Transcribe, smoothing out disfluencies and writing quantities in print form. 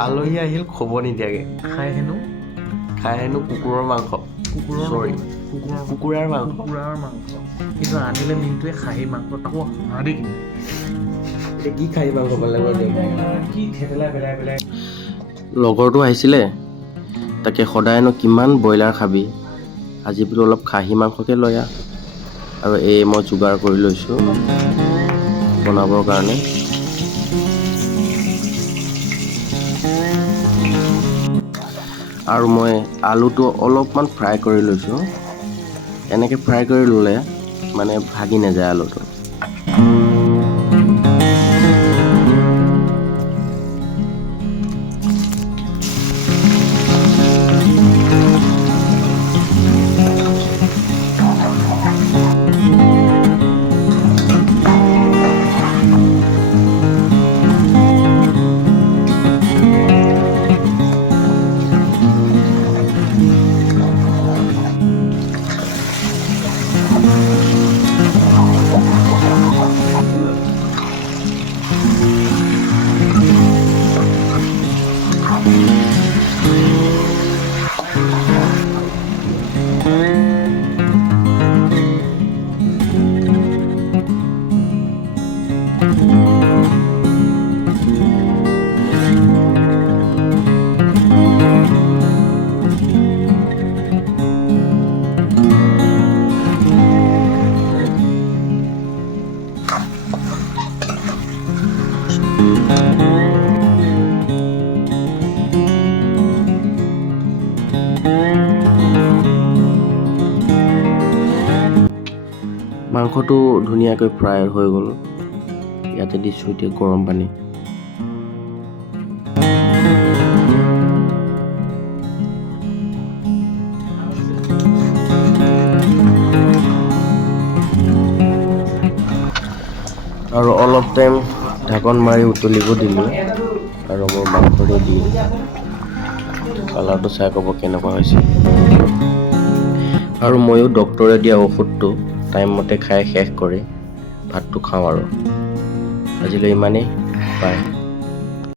আলহী আহিল খবৰ নিদিয়াকৈ খাই হেনো কুকুৰৰ মাংস চৰি কুকুৰাৰ মাংস কিন্তু আনিলে মিনটোৱে খাহী মাংস তাকো হাঁহি কিনে এতিয়া কি খাহী মাংস পালে কি থেতেলাই পেলাই লগৰটো আহিছিলে তাকে সদায়নো কিমান ব্ৰইলাৰ খাবি আজি বোলো অলপ খাহী মাংসকে লৈ আহ আৰু এই মই যোগাৰ কৰি লৈছোঁ বনাবৰ কাৰণে আৰু মই আলুটো অলপমান ফ্ৰাই কৰি লৈছোঁ এনেকৈ ফ্ৰাই কৰি ল'লে মানে ভাগি নাযায় আলুটো মাংসটো ধুনীয়াকৈ ফ্ৰাই হৈ গ'ল ইয়াতে দিছোঁ এতিয়া গৰম পানী আৰু অলপ টাইম ঢাকন মাৰি উতলিব দিলোঁ আৰু মোৰ মাংসটো দি কালাৰটো চাই ক'ব কেনেকুৱা হৈছে আৰু ময়ো ডক্তৰে দিয়া ঔষধটো টাইমমতে খাই শেষ কৰি ভাতটো খাওঁ আৰু আজিলৈ ইমানেই বাই